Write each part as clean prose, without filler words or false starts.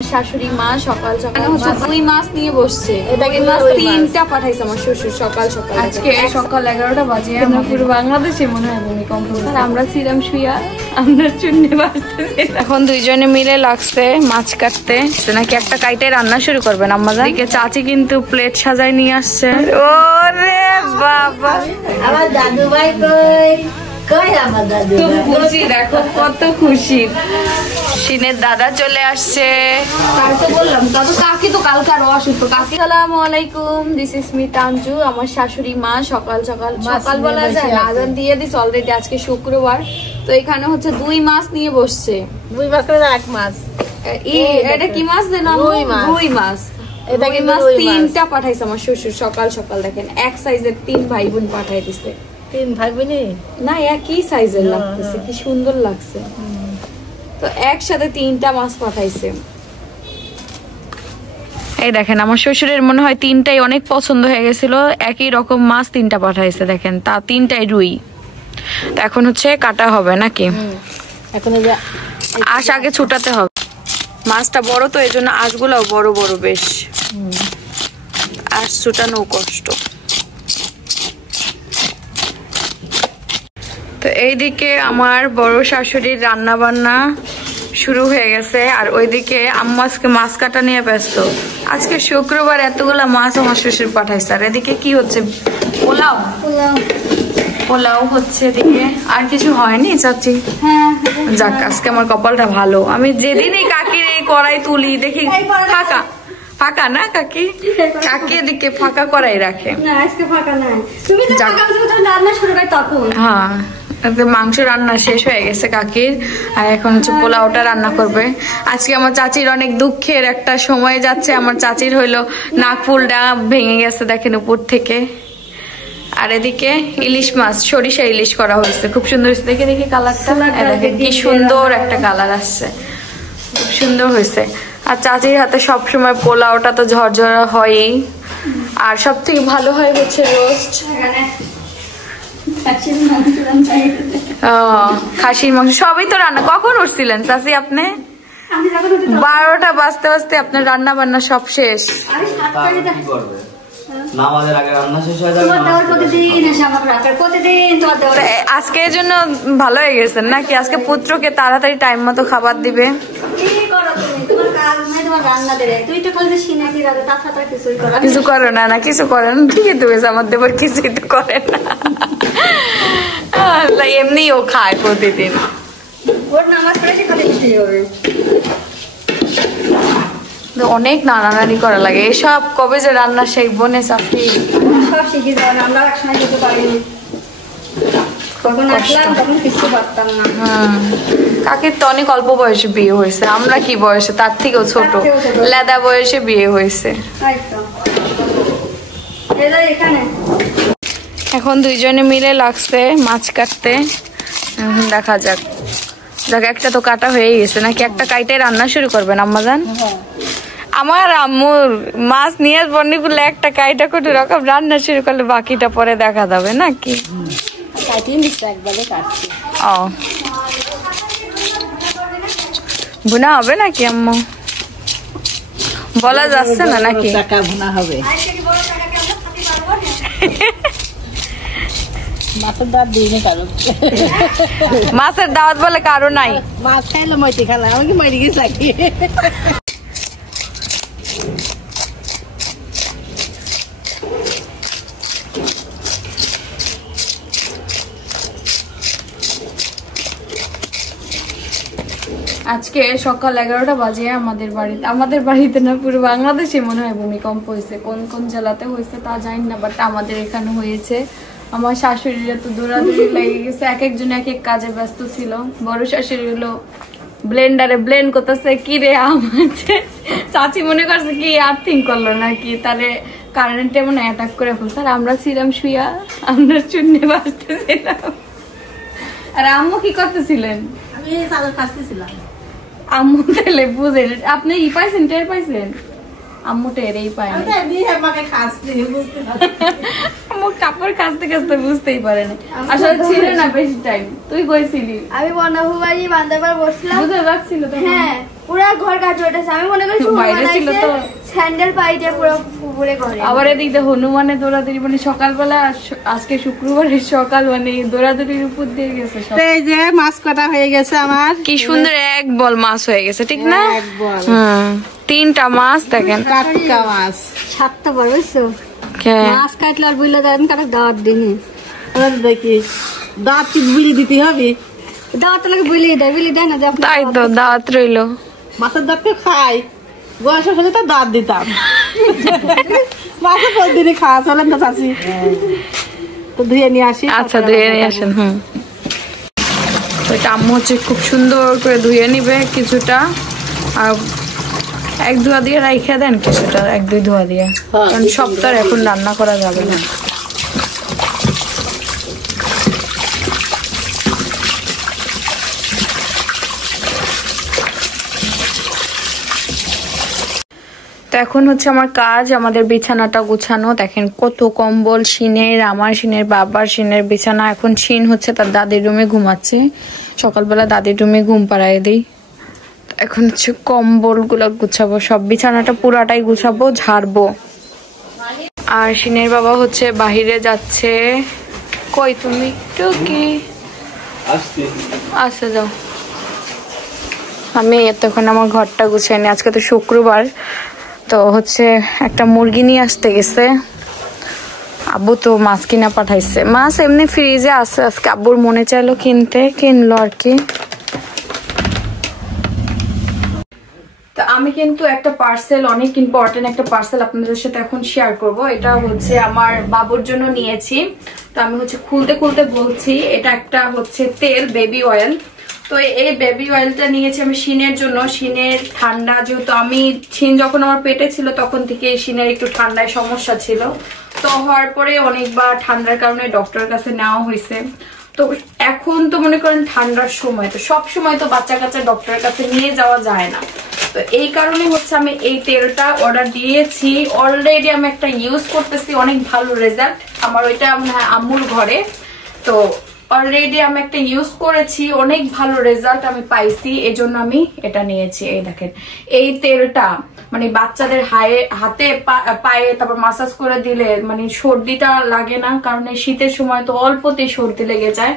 শাশুড়ি মা সকাল সকাল হচ্ছে 2 মাছ নিয়ে বসছে। এটা কিন্তু 3টা পাঠাইছে আমার শ্বশুর সকাল সকাল। আজকে সকাল 11টা বাজে আমরা পুরো বাংলাদেশে মনে হয় ভূমিকম্প হচ্ছে। আমরা ছিলাম শুয়া, আমরা চুন্নি বাজতেছে। এখন দুইজনে মিলে লাগছে মাছ কাটতে। নাকি একটা কাইটে রান্না শুরু করবেন আম্মাজান। এদিকে চাচি কিন্তু প্লেট সাজায় নিয়ে আসছে। ওরে বাবা, আমার দাদু ভাই কই কই আমার দাদু ভাই খুশি, দেখো কত খুশি। সিনের দাদা চলে আসছে। বললাম দাদু কাকি তো কালকে আরো অসুস্থ। কাকি আসসালামু আলাইকুম, দিস ইজ মি তানজু। আমার শাশুড়ি মা সকাল সকাল বলা যায় আজান দিয়ে দিস অলরেডি। আজকে শুক্রবার, তো এখানে হচ্ছে 2 মাছ নিয়ে বসছে। 2 মাছ করে এক মাছ। এটা কি মাছ দেন? রুই মাছ। এটা কি মাছ 3টা পাঠাইছে আমার শ্বশুর সকাল সকাল। দেখেন এক সাইজের 3 ভাই বোন পাঠাই দিছে। 3 ভাই বোন না, একই সাইজের লাগতেছে, কি সুন্দর লাগছে। তো একসাথে 3টা মাছ পাঠাইছে। এই দেখেন আমার শ্বশুরের মনে হয় 3টাই অনেক পছন্দ হয়ে গেছিল, একই রকম মাছ 3টা পাঠাইছে। দেখেন তা 3টাই রুই। তো এখন হচ্ছে কাটা হবে নাকি? এখন আঁশ আগে ছুটাতে হবে। মাছটা বড় তো এই জন্য আঁশগুলাও বড় বড় বেশ। আঁশ ছুটানো কষ্ট। তো এইদিকে আমার বড় শাশুড়ির রান্না বান্না শুরু হয়ে গেছে, আর ওইদিকে আম্মা আজকে মাছ কাটা নিয়ে ব্যস্ত। আজকে শুক্রবার এতগুলা মাছ আমার শ্বশুর পাঠাইছে। আর এদিকে কি হচ্ছে? পোলাও হচ্ছে এদিকে। আর কিছু হয়নি চাচি? যাক, আজকে আমার কপালটা ভালো। আমি যেদিনই কাকির এই কড়াই তুলি দেখি ফাঁকা ফাঁকা না। কাকি এদিকে ফাঁকা করাই রাখে। হ্যাঁ, মাংস রান্না শেষ হয়ে গেছে কাকির, আর এখন হচ্ছে পোলাওটা রান্না করবে। আজকে আমার চাচির অনেক দুঃখের একটা সময় যাচ্ছে। আমার চাচির হইলো নাকফুলটা ভেঙে গেছে, দেখেন উপর থেকে। আর এদিকে ইলিশ মাছ, সরিষা ইলিশ করা হয়েছে, খুব সুন্দর হয়েছে। দেখি কালারটা, দেখেন কি সুন্দর একটা কালার আসছে, খুব সুন্দর হয়েছে। আর চাচির হাতে সবসময় পোলাওটা তো ঝরঝরা হয়ই। আর সব থেকে ভালো হয় হচ্ছে রোস্ট। খাসির মাংস সবই তো রান্না। কখন উঠছিলেন চাচি আপনি? 12টা বাজতে বাজতে আপনার রান্না বান্না সব শেষ। আজকে এর জন্য ভালো হয়ে গেছেন নাকি? আজকে পুত্রকে তাড়াতাড়ি টাইম মতো খাবার দিবে। কিছু করে না, কিছু করেন ঠিকই তো হয়েছে। আমার দেবর কিছুই তো করে না, এমনি ও খায় প্রতিদিন। অনেক নাড়ানাড়ি করা লাগে। এসব কবে যে রান্না শিখবো না চাকরি? সব শিখে যাবেন, আমরা একসময় যেতে পারিনি। কাকির তো অনেক অল্প বয়সে বিয়ে হয়েছে। আমরা কি বয়সে? তার থেকেও ছোট, লেদা বয়সে বিয়ে হয়েছে। এখন দুইজনে মিলে লাগছে মাছ কাটতে। এখন দেখা যাক। একটা তো কাটা হয়ে গেছে নাকি? একটা কাইটে রান্না শুরু করবেন আম্মাজান? আমার আম্মুর মাছ নিয়ে বন্নি করলে একটা কাইটা করে রকম রান্না শুরু করলে বাকিটা পরে দেখা যাবে নাকি? ও ভুনা হবে নাকি আম্মু? বলা যাচ্ছে না নাকি? মাছের দাওয়াত বলে কারো নাই। মাছ খাইলে মইতে খেলা আমাকে মারি গেছে। আজকে সকাল 11টা বাজে আমাদের বাড়িতে না পুরো বাংলাদেশে মনে হয় ভূমিকম্প হয়েছে। কোন কোন জেলাতে হয়েছে তা জানি না, বাট আমাদের এখানে হয়েছে। আমার শাশুড়িরা তো দৌড়াদৌড়ি লেগে গেছে, এক একজন এক এক কাজে ব্যস্ত ছিল। বড় শাশুড়ি হলো ব্লেন্ডারে ব্লেন্ড করতেছে, কি রে আম আছে। চাচি মনে করছে কি আর্থিং করলো নাকি, তাহলে কারেন্টে মনে অ্যাটাক করে ফেলছে। আর আমরা ছিলাম শুয়া, আমরা চুন্নি বাজতেছিলাম। আর আম্মু কি করতেছিলেন? আমি চাদর কাচতেছিলাম। আম্মু তাহলে বুঝেন, আপনি ই পাইছেন, টের পাইছেন? আম্মু টেরেই পায় না। আম্মু কাপড় কাচতে কাচতে বুঝতেই পারে না। আসলে ছিল না বেশি টাইম। তুই কইছিলি? আমি বনভূবাড়ি বান্দারবার বসলাম, বুঝে যাচ্ছিল তো। হ্যাঁ, পুরা ঘর কাজ হইতেছে। আমি মনে করি বাইরে ছিল তো স্যান্ডেল পাইতে পুরো পুরে ঘরে। আবার এদিকে হনুমানে দৌড়াদৌড়ি, মানে সকালবেলা আজকে শুক্রবারের সকাল, মানে দৌড়াদৌড়ির উপর দিয়ে গেছে। এই যে মাছ কাটা হয়ে গেছে আমার, কি সুন্দর এক বল মাছ হয়ে গেছে, ঠিক না? এক বল। 3টা মাছ দেখেন, টাটকা মাছ। 7টা বার হইছো মাছ কাটলে আর বইলে দেন কাটা দাওয়াত দিনি। দেখি দাঁত কি বিলি দিতে হবে? দাওয়াত লাগে বইলে দেয় না। তাই তো দাঁত রইলো। মাছের দাঁত খাই, বয়সের সাথে তো দাঁত দিতাম। মাছের প্রতিদিনই খাওয়া চলেন তো চাচি, তো ধুয়ে নিয়ে আসি। আচ্ছা ধুয়ে নিয়ে আসেন। ওইটা আম্মু হচ্ছে খুব সুন্দর করে ধুয়ে নিবে কিছুটা, আর 1 ধোয়া দিয়ে রাইখা দেন কিছুটা, 1-2 ধোয়া দিয়ে, কারণ সব তো এখন রান্না করা যাবে না। তো এখন হচ্ছে আমার কাজ, আমাদের বিছানাটা গুছানো। দেখেন কত কম্বল, শিনের, আমার শিনের, বাবার শিনের বিছানা। এখন শিন হচ্ছে তার দাদির রুমে ঘুমাচ্ছে, সকালবেলা দাদির রুমে ঘুম পাড়ায় দিই। এখন হচ্ছে কম্বল গুলা গুছাবো, সব বিছানাটা পুরাটাই গুছাবো, ঝাড়বো। আর শিনের বাবা হচ্ছে বাহিরে যাচ্ছে। কই তুমি? টুকি আচ্ছা যাও। আমি এতক্ষণ আমার ঘরটা গুছিয়ে নি। আজকে তো শুক্রবার, তো হচ্ছে একটা মুরগি নিয়ে আসতে গেছে আব্বু, তো মাছ কিনা পাঠাইছে। মাছ এমনি ফ্রিজে আছে, আজকে আব্বুর মনে চাইলো কিনতে, কিনলো আর কি। তো আমি কিন্তু একটা পার্সেল, অনেক ইম্পর্টেন্ট একটা পার্সেল আপনাদের সাথে এখন শেয়ার করব। এটা হচ্ছে আমার বাবুর জন্য নিয়েছি। তো আমি হচ্ছে খুলতে খুলতে বলছি, এটা একটা হচ্ছে তেল, বেবি অয়েল। তো এই বেবি অয়েলটা নিয়েছি আমি শিনের জন্য। শিনের ঠান্ডা, যেহেতু আমি শিন যখন আমার পেটে ছিল তখন থেকে শিনের একটু ঠান্ডায় সমস্যা ছিল, তো হওয়ার পরে অনেকবার ঠান্ডার কারণে ডক্টরের কাছে নেওয়া হয়েছে। তো এখন তো মনে করেন ঠান্ডার সময়, তো সব সময় তো বাচ্চা কাচ্চা ডক্টরের কাছে নিয়ে যাওয়া যায় না। তো এই কারণে হচ্ছে আমি এই তেলটা অর্ডার দিয়েছি। অলরেডি আমি একটা ইউজ করতেছি, অনেক ভালো রেজাল্ট আমার। ওইটা আম্মুর ঘরে, তো অলরেডি আমি একটা ইউজ করেছি, অনেক ভালো রেজাল্ট আমি পাইছি, এজন্য আমি এটা নিয়েছি। এই দেখেন, এই তেলটা মানে বাচ্চাদের হাতে পায়ে তারপর মাসাজ করে দিলে মানে সর্দিটা লাগে না, কারণ এই শীতের সময় তো অল্পতেই সর্দি লেগে যায়।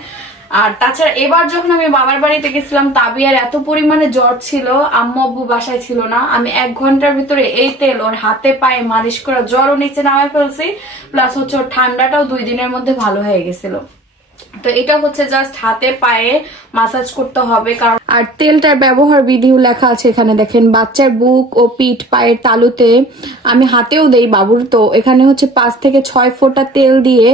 আর তাছাড়া এবার যখন আমি বাবার বাড়িতে গেছিলাম, তাবিয়ার এত পরিমাণে জ্বর ছিল, আম্মু আব্বু বাসায় ছিল না, আমি 1 ঘন্টার ভিতরে এই তেল ওর হাতে পায়ে মালিশ করা, জ্বরও নিচে নামায় ফেলছি, প্লাস হচ্ছে ওর ঠান্ডাটাও 2 দিনের মধ্যে ভালো হয়ে গেছিল। তো এটা হচ্ছে জাস্ট হাতে পায়ে মাসাজ করতে হবে। কারণ আর তেলটার ব্যবহার বিধিও লেখা আছে এখানে, দেখেন বাচ্চার বুক ও পিঠ, পায়ের তালুতে, আমি হাতেও দেই বাবুর। তো এখানে হচ্ছে 5 থেকে 6 ফোঁটা তেল দিয়ে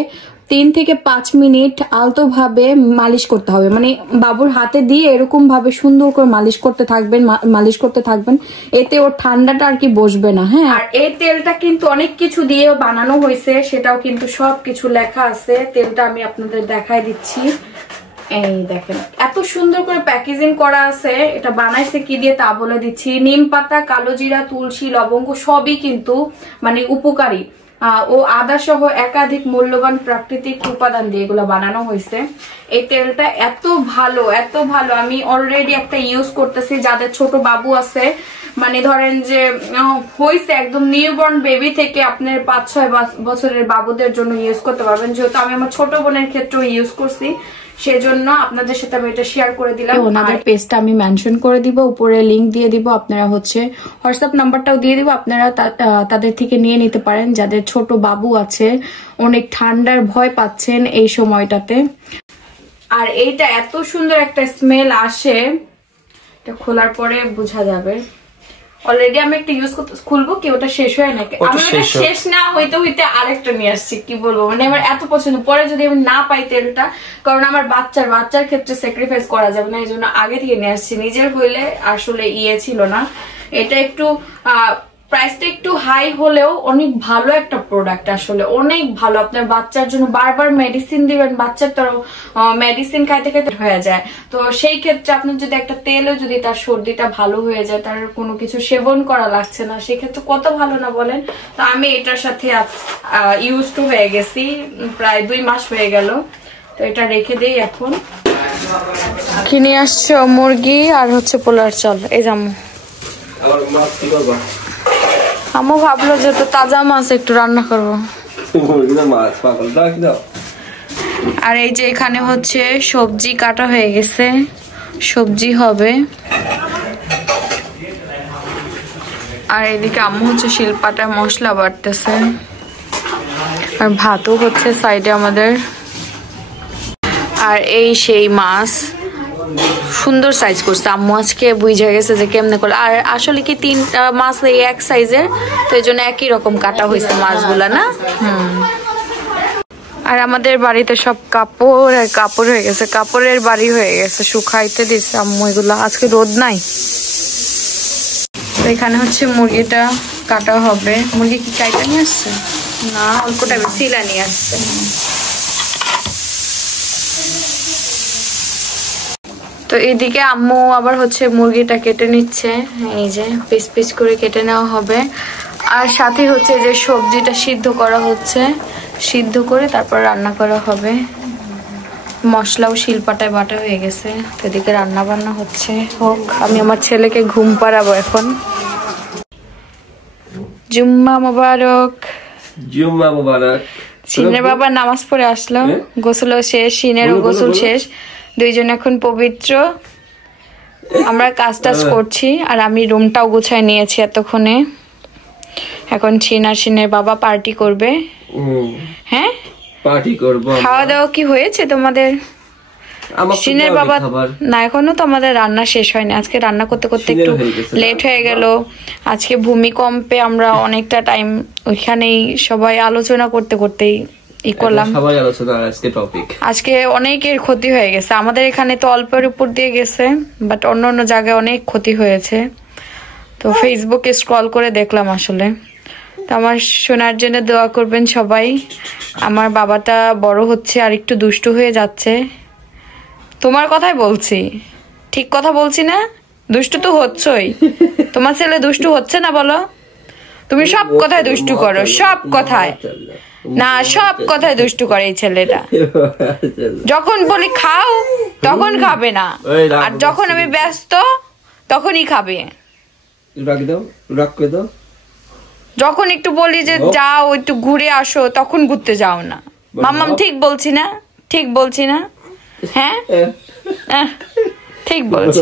3 থেকে 5 মিনিট আলতো ভাবে মালিশ করতে হবে, মানে বাবুর হাতে দিয়ে এরকম ভাবে সুন্দর করে মালিশ করতে থাকবেন, এতে ওর ঠান্ডাটা আর কি বসবে না। হ্যাঁ, আর এই তেলটা কিন্তু অনেক কিছু দিয়ে বানানো হয়েছে, সেটাও কিন্তু সবকিছু লেখা আছে। তেলটা আমি আপনাদের দেখাই দিচ্ছি, এই দেখেন এত সুন্দর করে প্যাকেজিং করা আছে। এটা বানাইছে কি দিয়ে তা বলে দিচ্ছি। নিম পাতা, কালো জিরা, তুলসী, লবঙ্গ সবই কিন্তু মানে উপকারী ও আদা সহ একাধিক মূল্যবান প্রাকৃতিক উপাদান দিয়ে এগুলো বানানো হয়েছে। এই তেলটা এত ভালো, আমি অলরেডি একটা ইউজ করতেছি। যাদের ছোট বাবু আছে, মানে ধরেন যে হয়েছে একদম নিউবর্ন বেবি থেকে আপনার 5-6 বছরের বাবুদের জন্য ইউজ করতে পারবেন। যেহেতু আমি আমার ছোট বোনের ক্ষেত্রেও ইউজ করছি, সেজন্য আপনাদের সাথে আমি এটা শেয়ার করে দিলাম। ওনাদের পেজটা আমি মেনশন করে দিব, উপরে লিংক দিয়ে দিব। আপনারা হচ্ছে হোয়াটসঅ্যাপ নাম্বারটাও দিয়ে দিব, আপনারা তাদের থেকে নিয়ে নিতে পারেন যাদের ছোট বাবু আছে, অনেক ঠান্ডার ভয় পাচ্ছেন এই সময়টাতে। আর এইটা এত সুন্দর একটা স্মেল আসে, এটা খোলার পরে বোঝা যাবে। অলরেডি আমি একটা ইউজ করতে, খুলবো কি ওটা শেষ হয় নাকি, আমি ওটা শেষ না হইতে হইতে আরেকটা নিয়ে আসছি। কি বলবো, মানে আমার এত পছন্দ, পরে যদি আমি না পাই তেলটা, কারণ আমার বাচ্চার ক্ষেত্রে স্যাক্রিফাইস করা যাবে না, এই জন্য আগে থেকে নিয়ে আসছি। নিজের হইলে আসলে ছিল না। এটা একটু প্রাইসটা একটু হাই হলেও অনেক ভালো একটা প্রোডাক্ট, আসলে অনেক ভালো। আপনার বাচ্চার জন্য বারবার মেডিসিন দিবেন, বাচ্চার তো মেডিসিন খাইতে খাইতে হয়ে যায়। তো সেই ক্ষেত্রে আপনার যদি একটা তেলও যদি তার সর্দিটা ভালো হয়ে যায়, তার কোনো কিছু সেবন করা লাগছে না, সেক্ষেত্রে কত ভালো না বলেন। তো আমি এটার সাথে ইউজ টু হয়ে গেছি, প্রায় 2 মাস হয়ে গেল। তো এটা রেখে দেই। এখন কিনে আসছো মুরগি আর হচ্ছে পোলার চাল, এই জামু আম্মু ভাবলো যে তো তাজা মাছ একটু রান্না করবো। আর এই যে এখানে হচ্ছে সবজি কাটা হয়ে গেছে, সবজি হবে। আর এদিকে আম্মু হচ্ছে শিলপাটায় মশলা বাটতেছে, আর ভাতও হচ্ছে সাইডে আমাদের। আর এই সেই মাছ সুন্দর সাইজ করছে আম্মু, আজকে বুঝে গেছে যে কেমনে করে। আর আসলে কি 3টা মাছ এই এক সাইজের, তো এই জন্য একই রকম কাটা হয়েছে মাছগুলা না। আর আমাদের বাড়িতে সব কাপড় আর কাপড় হয়ে গেছে, কাপড়ের বাড়ি হয়ে গেছে, শুকাইতে দিচ্ছে আম্মু এগুলা, আজকে রোদ নাই। তো এখানে হচ্ছে মুরগিটা কাটা হবে। মুরগি কি কাইটা নিয়ে আসছে না, অল্পটা সিলা নিয়ে আসছে। তো এইদিকে আম্মু আবার হচ্ছে মুরগিটা কেটে নিচ্ছে, এই যে পিস পিস করে কেটে নেওয়া হবে। আর সাথে হচ্ছে যে সবজিটা সিদ্ধ করা হচ্ছে, সিদ্ধ করে তারপর রান্না করা হবে। মশলাও শিলপাটায় বাটা হয়ে গেছে, তো এদিকে রান্না বান্না হচ্ছে। হোক, আমি আমার ছেলেকে ঘুম পাড়াবো এখন। জুম্মা মোবারক। জুম্মা মোবারক। সিনের বাবা নামাজ পড়ে আসলো, গোসলও শেষ, সিনেরও গোসল শেষ, দুইজন এখন পবিত্র। আমরা কাজ টাজ করছি, আর আমি রুমটাও গুছাই নিয়েছি এতক্ষণে। এখন সিন আর সিনের বাবা পার্টি করবে। হ্যাঁ, পার্টি করব। খাওয়া দাওয়া কি হয়েছে তোমাদের? সিনের বাবা না, এখনো তো আমাদের রান্না শেষ হয়নি। আজকে রান্না করতে করতে একটু লেট হয়ে গেল। আজকে ভূমিকম্পে আমরা অনেকটা টাইম ওইখানেই সবাই আলোচনা করতে করতেই করলাম। আজকে অনেকের ক্ষতি হয়ে গেছে, আমাদের এখানে তো অল্পের উপর দিয়ে গেছে, বাট অন্য অন্য জায়গায় অনেক ক্ষতি হয়েছে। তো ফেসবুকে স্ক্রল করে দেখলাম আসলে। তো আমার শোনার জন্য দোয়া করবেন সবাই। আমার বাবাটা বড় হচ্ছে আর একটু দুষ্টু হয়ে যাচ্ছে। তোমার কথাই বলছি, ঠিক কথা বলছি না? দুষ্টু তো হচ্ছই। তোমার ছেলে দুষ্টু হচ্ছে না বলো? তুমি সব কথায় দুষ্টু করো, সব কথায় না, সব কথায় দুষ্টু করে এই ছেলেটা। যখন বলি খাও তখন খাবে না, আর যখন আমি ব্যস্ত তখনই খাবে। যখন একটু বলি যে যাও একটু ঘুরে আসো, তখন ঘুরতে যাও না। মাম্মাম ঠিক বলছি না? ঠিক বলছি না? হ্যাঁ, ঠিক বলছি।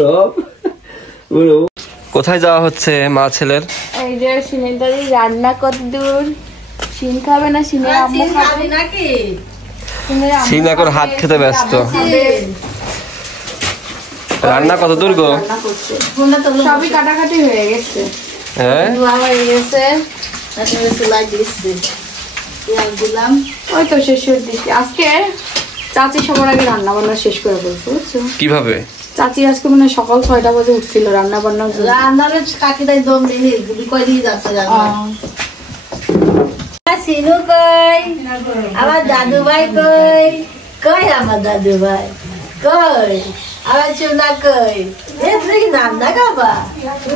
কোথায় যাওয়া হচ্ছে মা ছেলের? এই যে সিনের দাঁড়ি রান্না কত দূর, সিন খাবে না সিনের আম্মু খাবে নাকি? সিন এখন হাত খেতে ব্যস্ত। রান্না কত দূর গো? সবই কাটাকাটি হয়ে গেছে। হ্যাঁ, হয়ে গেছে। ওই তো শেষ করে দিচ্ছি। আজকে চাচি সবার আগে রান্না বান্না শেষ করে বলছে, বুঝছো? কিভাবে? চাচি আজকে মানে সকাল 6টা বাজে উঠছিল রান্না বান্না। রান্নারে কাকিদাই দম দিয়ে কই দিয়ে যাচ্ছে রান্না। সিনু কই, আমার দাদু ভাই কই, কই আমার দাদু ভাই কই, আমার চুনা কই। এ তুই রান্না খাবা?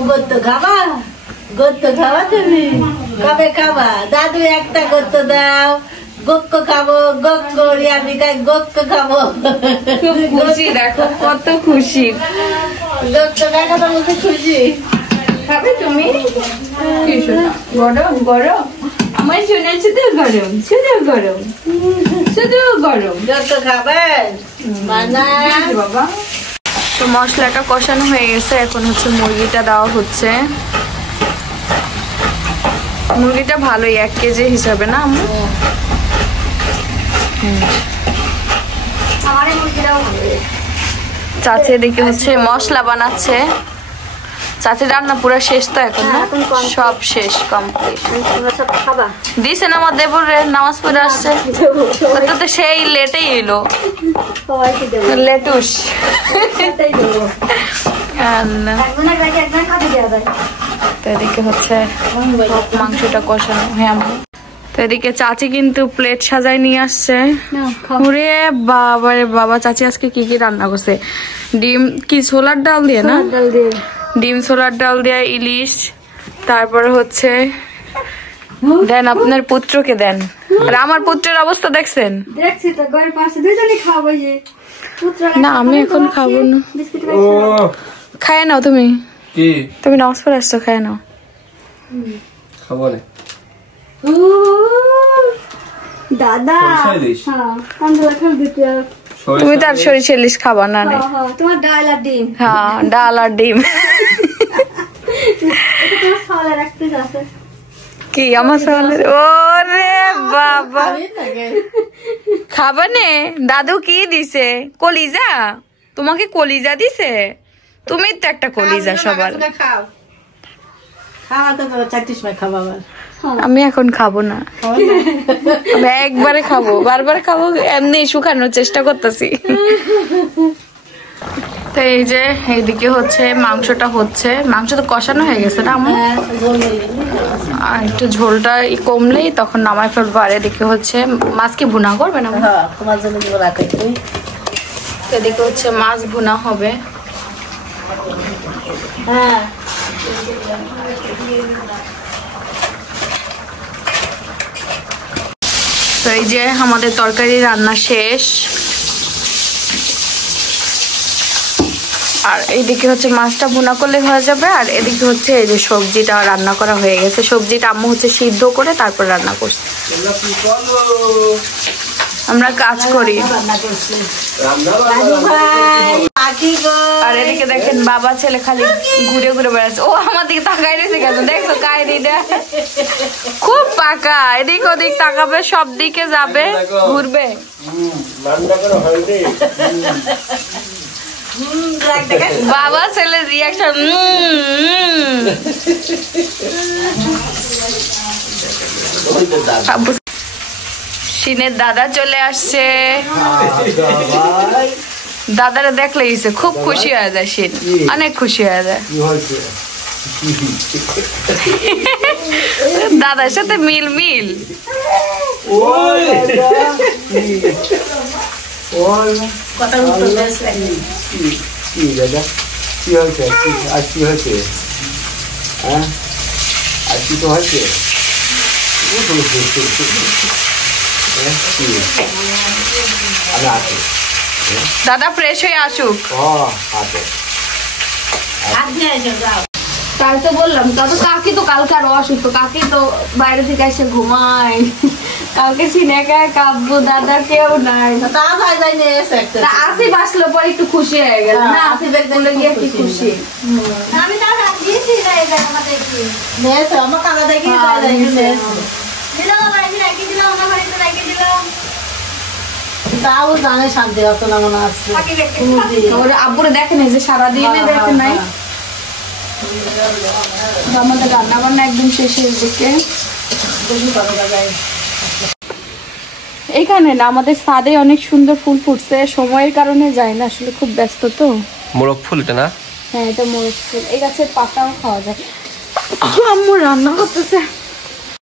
গোত্ত খাবা? গোত্ত খাবা তুমি? কবে খাবা? দাদু একটা গোত্ত দাও, গোক্ক খাবো, গোক্ক আমি গোক্ক খাবো। খুশি দেখো, কত খুশি। গোক্ক দেখা তো বলতে খুশি। খাবে তুমি? গরম গরম, আমার শোনা শুধু গরম, শুধু গরম, শুধু গরম। গোক্ক খাবেন মানা বাবা। তো মশলাটা কষানো হয়ে গেছে, এখন হচ্ছে মুরগিটা দেওয়া হচ্ছে। মুরগিটা ভালোই, 1 কেজি হিসাবে না আম্মু? চাচি এদিকে হচ্ছে মশলা বানাচ্ছে। চাচি রান্না পুরো শেষ তো এখন না? সব শেষ, কমপ্লিট। দিছে না আমার দেবর রে, নামাজ পড়ে আসছে তো সেই লেটেই এলো, লেটুস। তো এদিকে হচ্ছে মাংসটা কষানো। হ্যাঁ, তো এদিকে চাচি কিন্তু প্লেট সাজায় নিয়ে আসছে। ওরে বাবা রে বাবা, চাচি আজকে কি কি রান্না করছে? ডিম কি ছোলার ডাল দিয়ে না? ডিম ছোলার ডাল দিয়ে ইলিশ, তারপরে হচ্ছে দেন আপনার পুত্রকে দেন। আর আমার পুত্রের অবস্থা দেখছেন? না, আমি এখন খাবো না। খায় নাও তুমি। কি তুমি নামাজ পড়ে আসছো, খায় নাও। খাবো না। দাদা তুমি তার সরিষা ইলিশ খাবা না? তোমার ডাল আর ডিম। হ্যাঁ, ডাল আর ডিম। কি আমার সামনে? ওরে বাবা, খাবা নে? দাদু কি দিছে? কলিজা? তোমাকে কলিজা দিছে? তুমি তো একটা কলিজা সবার। আমি এখন খাবো না, আমি একবারে খাবো, বারবার খাবো, এমনি শুকানোর চেষ্টা করতেছি। তো এই যে এইদিকে হচ্ছে মাংসটা হচ্ছে, মাংস তো কষানো হয়ে গেছে না আমার, আর একটু ঝোলটা কমলেই তখন নামাই ফেলবো। আর এদিকে হচ্ছে মাছ কি ভুনা করবে না? এদিকে হচ্ছে মাছ ভুনা হবে। তো এই যে আমাদের তরকারি রান্না শেষ, আর এইদিকে হচ্ছে মাছটা ভুনা করলে হয়ে যাবে। আর এদিকে হচ্ছে এই যে সবজিটা রান্না করা হয়ে গেছে, সবজিটা আম্মু হচ্ছে সিদ্ধ করে তারপর রান্না করছে। আমরা কাজ করি। আর এদিকে দেখেন বাবা ছেলে খালি ঘুরে ঘুরে বেড়াচ্ছে। ও আমার দিকে তাকাই রয়েছে কেন দেখছো? কাহিনীটা খুব পাকা, এদিক ওদিক তাকাবে, সব দিকে যাবে, ঘুরবে। বাবা ছেলের রিয়াকশন। শিনের দাদা চলে আসছে, দাদারা দেখলে খুব খুশি হয়ে যায়, শিন অনেক খুশি হয়ে যায়। দাদার সাথে মিল মিল। দাদা ফ্রেশ হয়ে আসুক। তাই তো বললাম, তবে কাকি তো কালকে আরো অসুস্থ, কাকি তো বাইরে থেকে এসে ঘুমায়। কালকে সিনে কাব্য দাদা কেউ নাই, আসি বাসলো পরে একটু খুশি হয়ে গেল না? আসি বলে গিয়ে কি খুশি। তাও জানে শান্তি হতো না মনে হচ্ছে। আব্বুরে দেখেন যে সারাদিনে দেখেন নাই। আমাদের রান্না বান্না একদম শেষের দিকে। এইখানে না আমাদের ছাদে অনেক সুন্দর ফুল ফুটছে, সময়ের কারণে যায় না, আসলে খুব ব্যস্ত তো। মোরগ ফুল এটা না? হ্যাঁ, এটা মোরগ ফুল। এই গাছের পাতাও খাওয়া যায়। আম্মু রান্না করতেছে।